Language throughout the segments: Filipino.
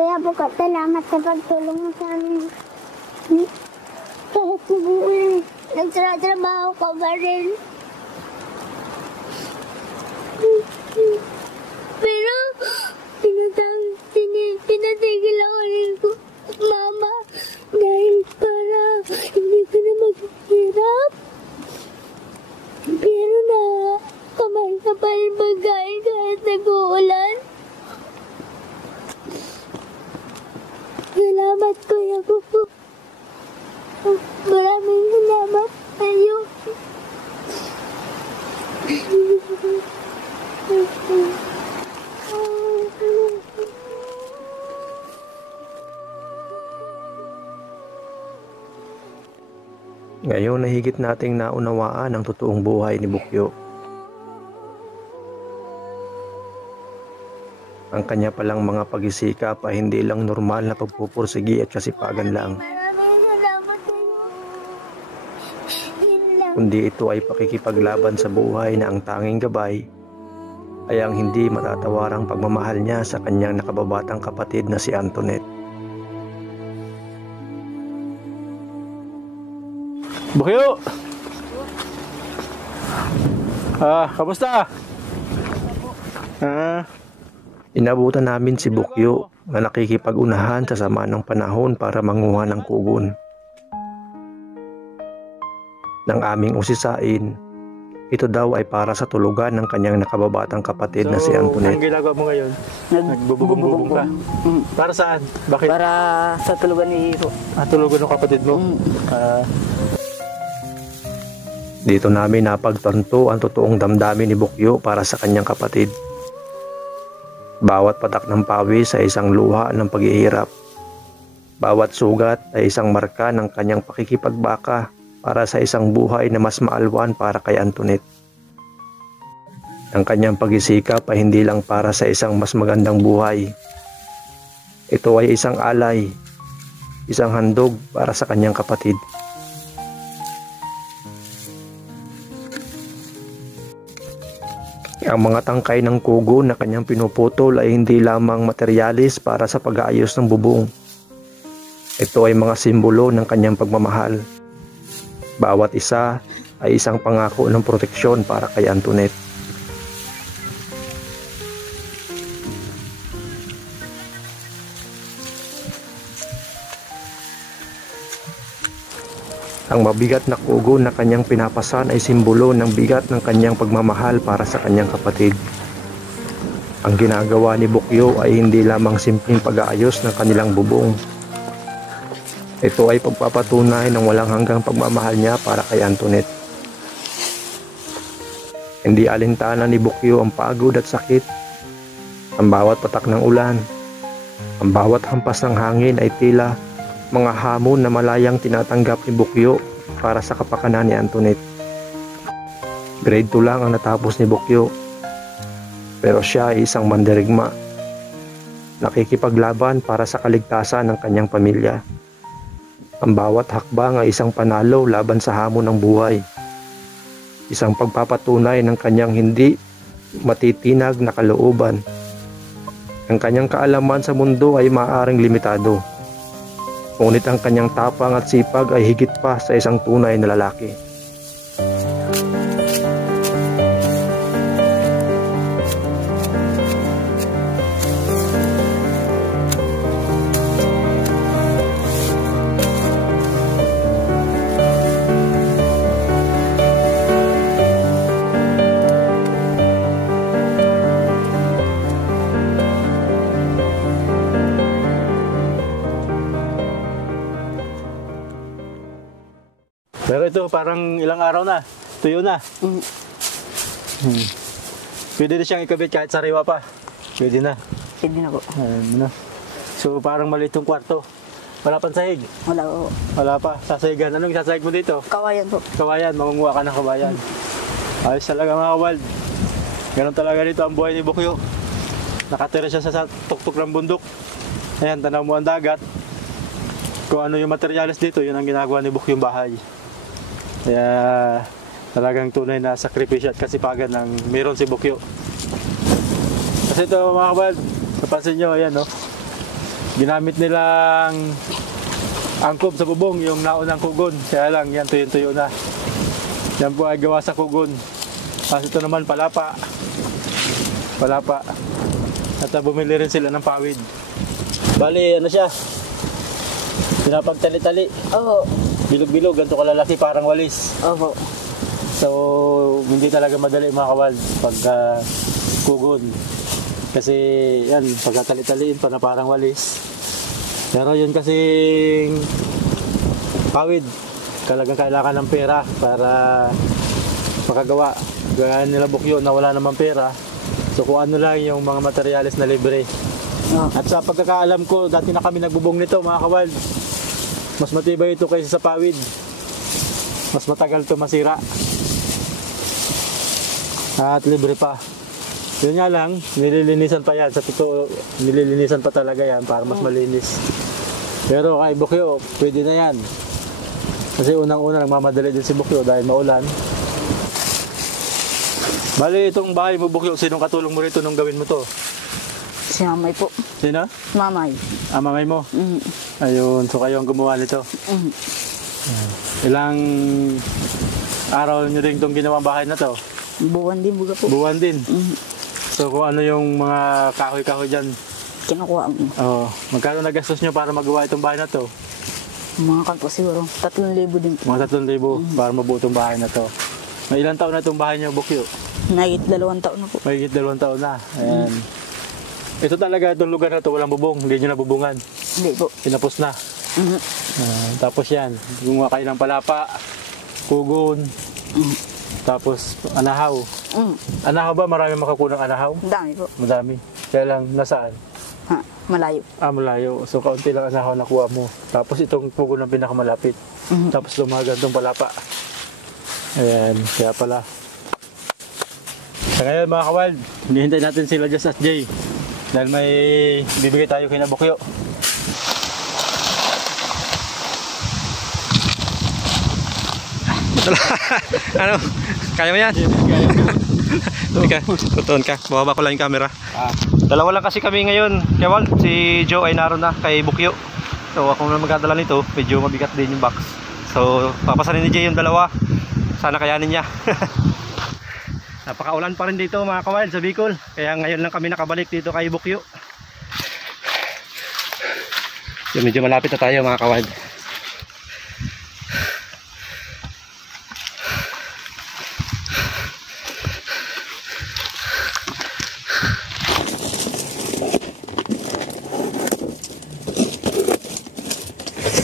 Kuya Bukot, salamat sa pagtulong mo sa amin. Kahit hindi nagtrabaho ka ba rin? Pero, pinatigil ako rin ko, Mama, dahil para hindi ko na maghihirap. Pero na, kamay ka pa rin magkain kahit nag-uulan. Salamat, Kuya Buko. Maraming salamat sa'yo. Ngayon na higit nating naunawaan ang totoong buhay ni Bukyo. Ang kanya palang mga pagsisikap ay hindi lang normal na pagpupursigi at kasipagan lang, kundi ito ay pakikipaglaban sa buhay na ang tanging gabay ay ang hindi matatawarang pagmamahal niya sa kanyang nakababatang kapatid na si Antoinette. Bukyo! Kamusta? Inabutan namin si Bukyo na nakikipag-unahan sa sama ng panahon para manguha ng kugon. Nang aming usisain, ito daw ay para sa tulugan ng kanyang nakababatang kapatid na si Antoinette. Anong ginagawa mo ngayon? Nagbububong ka? Para saan? Bakit? Para sa tulugan ni Hiro. Tulugan ng kapatid mo? Dito namin napagtanto ang totoong damdamin ni Bukyo para sa kanyang kapatid. Bawat patak ng pawis ay isang luha ng paghihirap. Bawat sugat ay isang marka ng kanyang pakikipagbaka para sa isang buhay na mas maalwan para kay Antoinette. Ang kanyang pagsisikap ay hindi lang para sa isang mas magandang buhay. Ito ay isang alay, isang handog para sa kanyang kapatid. Ang mga tangkay ng kugo na kanyang pinuputol ay hindi lamang materyalis para sa pag-aayos ng bubong. Ito ay mga simbolo ng kanyang pagmamahal. Bawat isa ay isang pangako ng proteksyon para kay Antoinette. Ang mabigat na kugo na kanyang pinapasan ay simbolo ng bigat ng kanyang pagmamahal para sa kanyang kapatid. Ang ginagawa ni Bukyo ay hindi lamang simpleng pag-aayos ng kanilang bubong. Ito ay pagpapatunay ng walang hanggang pagmamahal niya para kay Antoinette. Hindi alintana ni Bukyo ang pagod at sakit. Ang bawat patak ng ulan, ang bawat hampas ng hangin ay tila mga hamon na malayang tinatanggap ni Bukyo para sa kapakanan ni Antoinette. Grade 2 lang ang natapos ni Bukyo, pero siya ay isang mandirigma. Nakikipaglaban para sa kaligtasan ng kanyang pamilya. Ang bawat hakbang ay isang panalo laban sa hamon ng buhay. Isang pagpapatunay ng kanyang hindi matitinag na kalooban. Ang kanyang kaalaman sa mundo ay maaaring limitado. Ngunit ang kanyang tapang at sipag ay higit pa sa isang tunay na lalaki. Pero ito parang ilang araw na, tuyo na. Pwede na siyang ikabit kahit sariwa pa. Pwede na. Pwede na po. So parang maliit yung kwarto. Wala pang sahig? Wala po. Wala pa. Sasahigan. Anong sasahig mo dito? Kawayan po. Kawayan. Mangunguha ka ng kawayan. Ayos talaga mga kawald. Ganon talaga dito ang buhay ni Bukyo. Nakatira siya sa tuktok ng bundok. Ayan, tanaw mo ang dagat. Kung ano yung materialis dito, yun ang ginagawa ni Bukyo yung bahay. Kaya talagang tunay na sakripisyo at kasipagan ng meron si Bukyo. Kasi ito mga kabal, napansin nyo, ayan no. ginamit nilang angkob sa bubong, yung naunang kugon. Kaya lang, yan tuyo-tuyo na. Yan po ay gawa sa kugon. Tapos ito naman palapa. Palapa. At bumili rin sila ng pawid. Bali, ano siya? Pinapagtali-tali. Opo. Bilog-bilog, ganito kalalaki, parang walis. Opo. So, hindi talaga madali mga kawal pag kugon. Kasi yan, pagkatali-taliin pa na parang walis. Pero yun kasing pawid, kailangan ng pera para makagawa. Gaya nila Bukyo na wala namang pera. So kung ano lang yung mga materyales na libre. At sa pagkakaalam ko, dati na kami nagbubong nito mga kawal. Mas matibay ito kaysa sa pawid. Mas matagal ito masira. At libre pa. Yun nga lang, nililinisan pa yan. Sa totoo, nililinisan pa talaga yan para mas malinis. Pero kay Bukyo, pwede na yan. Kasi unang-una nagmamadali din si Bukyo dahil maulan. Bali, itong bahay mo Bukyo, sinong katulong mo rito nung gawin mo to? Si mamay po. Sino? Mamay. Mamay mo? Ayun, so kayo ang gumawa nito. Ilang araw nyo rin itong ginawang bahay na to? Buwan din buga po. Buwan din. So kung ano yung mga kahoy-kahoy dyan, Kinukuha mo. magkano nagastos nyo para magawa itong bahay na to? Mga kan po siguro. 3,000 din po. Mga 3,000 para mabuo itong bahay na to. May ilang taon na itong bahay nyo, Bukyo? Nagit 2 taon na po. May 2 taon na. Ayan. Ito talaga, itong lugar na to walang bubong. Hindi nyo nabubungan. Hindi po. Tinapos na. Tapos yan, gumawa kayo ng palapa, kugon, tapos anahaw. Anahaw ba? Marami makakunang anahaw? Dami po. Madami. Kaya lang, nasaan? Ha, malayo. Malayo. So, kaunti lang anahaw nakuha mo. Tapos itong kugon ang pinakamalapit. Tapos lumagan itong palapa. Ayan, kaya pala. Sa ngayon mga kawal, hinihintay natin sila Jess at Jay. Dahil may bibigay tayo kay Bukyo. Ano? Kaya mo yan? Teka, tutuon ka. Bababa ko lang yung camera. Dalawa lang kasi kami ngayon. Kaya Wal, si Joe ay naroon na kay Bukyo. So ako na magdadala nito, medyo mabigat din yung box. So papasanin ni Jay yung dalawa. Sana kayanin niya. Napakaulan pa rin dito mga kawal sa Bicol. Kaya ngayon lang kami nakabalik dito kay Bukyo. So, medyo malapit na tayo mga kawal.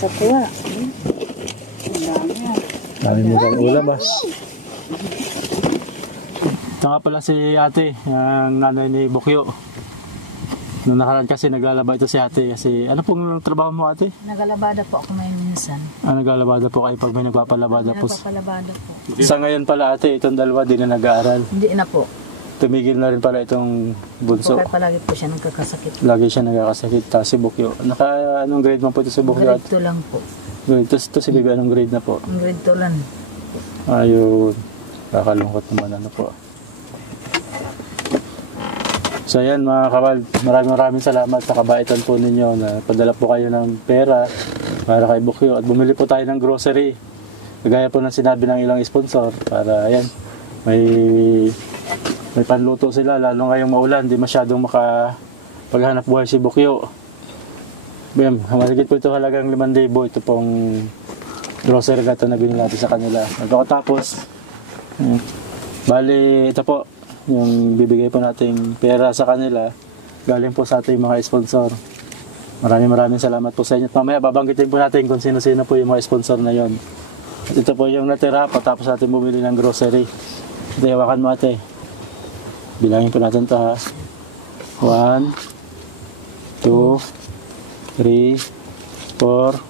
Sa kuha. Ang dami yan. Dami mo kang ulam ba? Ito nga pala si ate, yung nanay ni Bukyo. Noong nakaraan kasi naglalaba ito si ate. Kasi ano pong trabaho mo ate? Nagalabada po ako ngayon minsan. Naglalabada po kayo pag may nagpapalabada po. Nagpapalabada po. Sa ngayon pala ate, itong dalawa din na nag-aaral. Hindi na po. Tumigil na rin pala itong bunso. Kaya palagi po siya nagkakasakit. Lagi siya nagkakasakit. Tapos si Bukyo. Anong grade mo po ito si Bukyo? Grade 2 lang po. Grade 2 si Bibi. Anong grade na po? Ang grade 2 lang. Ayun. Kakalungkot naman ano po. So ayan mga kawal, maraming salamat sa kabaitan po ninyo na padala po kayo ng pera para kay Bukyo at bumili po tayo ng grocery. Kagaya po ng sinabi ng ilang sponsor para ayan, may panluto sila lalo ngayong maulan, di masyadong makapaghanap buhay si Bukyo. Bem, masigit po ito halagang 5,000 ito pong grocery na ito na binili natin sa kanila. At tapos, bali ito po yung bibigay po nating pera sa kanila galing po sa ating mga sponsor. Maraming salamat po sa inyo. At mamaya babanggitin po natin kung sino-sino po yung mga sponsor na yon. At ito po yung natira patapos natin bumili ng grocery. Ito, hawakan mo ate. Bilangin po natin ito ha. 1, 2, 3, 4,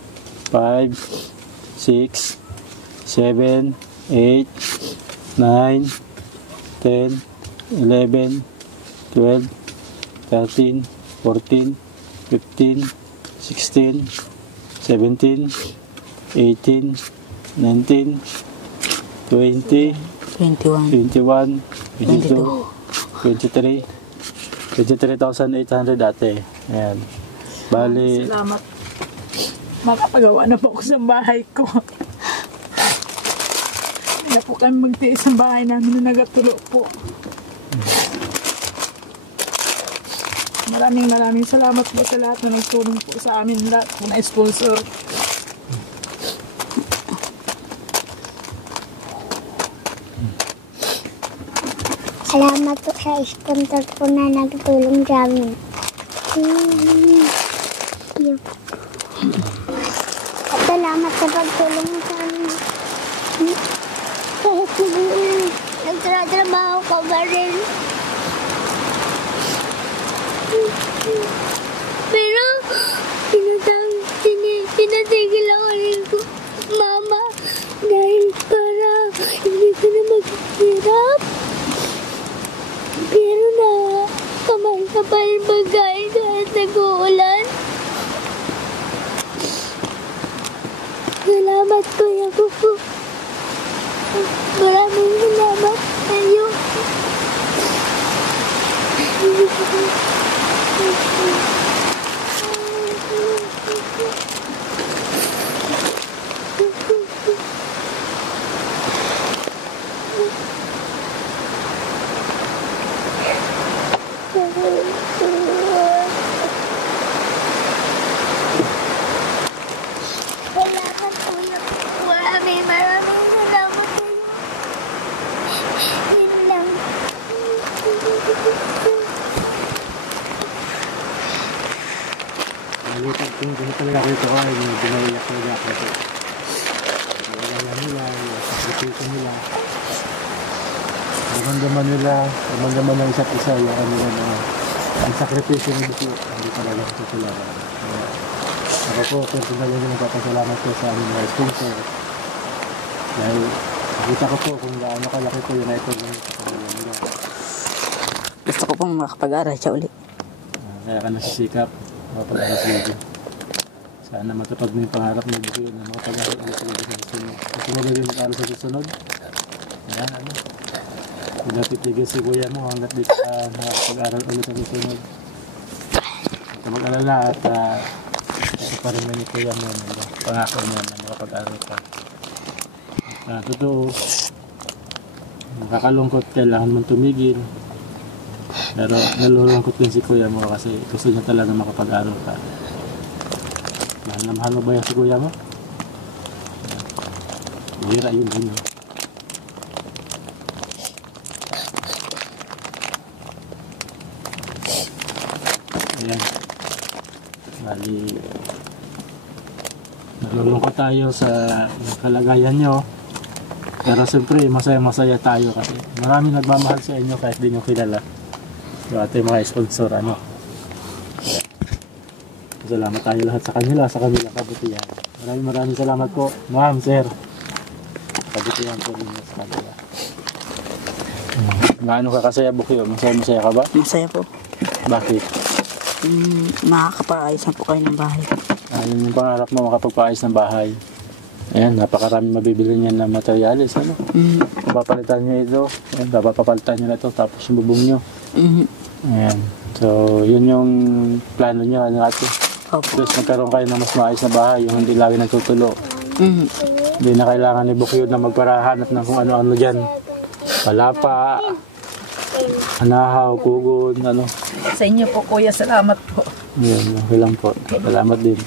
5, 6, 7, 8, 9, 10, 11, 12, 13, 14, 15, 16, 17, 18, 19, 20, 21. 21, 22, 23, 23,800 dati. Ayan. Bali, Salamat. Makapagawa na po ako sa bahay ko. Hindi na po kami magtiis sa bahay namin na nagatulo po. Maraming salamat po sa lahat na nagtulong po sa amin, lahat po na sponsor. Salamat po sa sponsor po na nagtulong sa amin. Yun. At salamat sa pagtulong sa amin. Kahit hindi nagtratrabaho ka ba rin? Pero, pinatigil ako rin ko, Mama, dahil para hindi ko na maghihirap. Pero na, kamay ka pa rin bagay kahit nag-uulan. Salamat, Kuya Kuko. Maraming salamat sa iyo. Salamat, Kuya. Maraming salamat sa iyo. Yun lang. nalipat kung talaga ako ito ay binaiyak talaga ako ito. Wala nila, sakripisyo nila. Naman nila ng isa't isa, yung kanila na ang sakripisyo nila ito, hindi talaga ito talaga. Ako po, personal na nagpapasalamat ko sa aming mga sponsor. Dahil nakita ko po kung gaano kalaki po yun na ito ng kapagawa nila. Gusto ko pong makapag-aral siya uli. Kaya ka nasisikap, makapag-aral sa Lord. Sana matupad mo yung pangarap mo dito na makapag-aral ulit sa Lord sa susunod. Kasi mo gagawin mag-aral sa susunod. Ayan, ano. Kung napitigil si kuya mo hanggat di ka makapag-aral ulit sa susunod. At mag-alala at ito pa rin na ni kuya mo. Pangako mo na makapag-aral ka. Totoo, nakakalungkot, kailangan mong tumigil. Pero nalulungkot din si kuya mo kasi gusto niya talaga makapag-aral ka. Mahal na mahal mo ba yung si kuya mo? Hira yun din yun. Ayan. Bali, nalulungkot tayo sa kalagayan nyo. Pero siyempre, masaya-masaya tayo kasi marami nagmamahal sa inyo kahit di nyo kilala. So, ating mga sponsor, ano. Salamat tayo lahat sa kanila, sa kanilang kabutihan. Maraming salamat po, ma'am, sir. Kabutihan po rin sa kanila. Gaano ka kasaya, Bukyo? Masaya ka ba? Masaya po. Bakit? Makakapaayos na po kayo ng bahay. Yun yung pangarap mo, makapagpaayos ng bahay. Ayan, napakarami mabibili niyan na materialis, ano? Papapalitan niyo ito, ayan, papapalitan niyo na ito, tapos yung bubong niyo. Ayan, so yun yung plano niyo, ano ate? Opo. Plus magkaroon kayo ng mas maayos na bahay, yung hindi lagi nagtutulo. Hindi na kailangan ni Bukyo na magparahanap ng kung ano-ano dyan. Palapa, anahaw, kugon, ano. Sa inyo po, kuya, salamat po. Yan, okay lang po. Salamat din.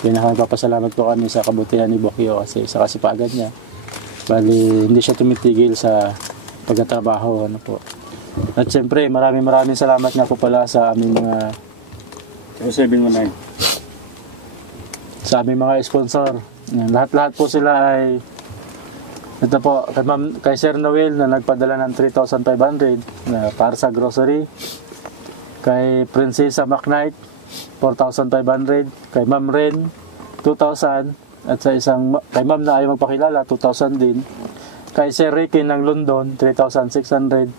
Pinakapapasalamat po kami sa kabutihan ni Bukyo kasi sa kasipagan niya. Bali, hindi siya tumitigil sa pagtatrabaho, ano po. At siyempre, maraming salamat nga po pala sa aming mga 719. Sa aming mga sponsor. Lahat-lahat po sila ay ito po, kay Sir Noel na nagpadala ng 3,500 na para sa grocery. Kay Princesa McKnight, 4,500. Kay Ma'am Ren, 2,000. At sa kay Ma'am na ayaw magpakilala, 2,000 din. Kay Sir Ricky ng London, 3,600.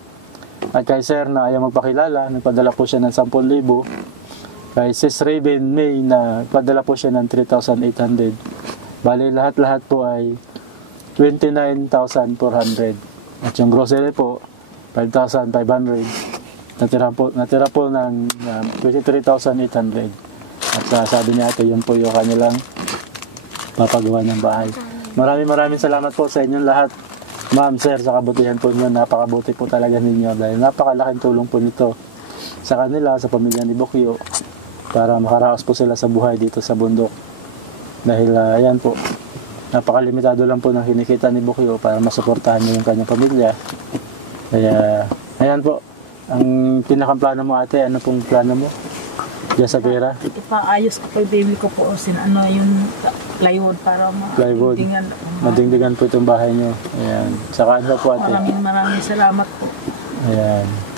At kay Sir na ayaw magpakilala, nagpadala po siya ng 10,000. Kay Sis Raven May na nagpadala po siya ng 3,800. Bali, lahat-lahat po ay 29,400. At yung grocery po, 5,500. Natira po ng 23,800. At sabi niya ito, yun po yung kanilang papagawa ng bahay. Maraming salamat po sa inyong lahat. Ma'am, sir, sa kabutihan po niyo, napakabuti po talaga ninyo dahil napakalaking tulong po nito sa kanila, sa pamilya ni Bokyo, para makaraos po sila sa buhay dito sa bundok. Dahil ayan po, napakalimitado lang po ng kinikita ni Bokyo para masuportahan niya yung kanyang pamilya. Kaya, ayan po, ang pinakang plano mo ate, ano pong plano mo? Diyan sa pera? Ipaayos ko po yung baby ko po yung plywood para Plywood. Madingdigan po itong bahay niyo. Ayan. Saka ano po ate? Maraming salamat po. Ayan.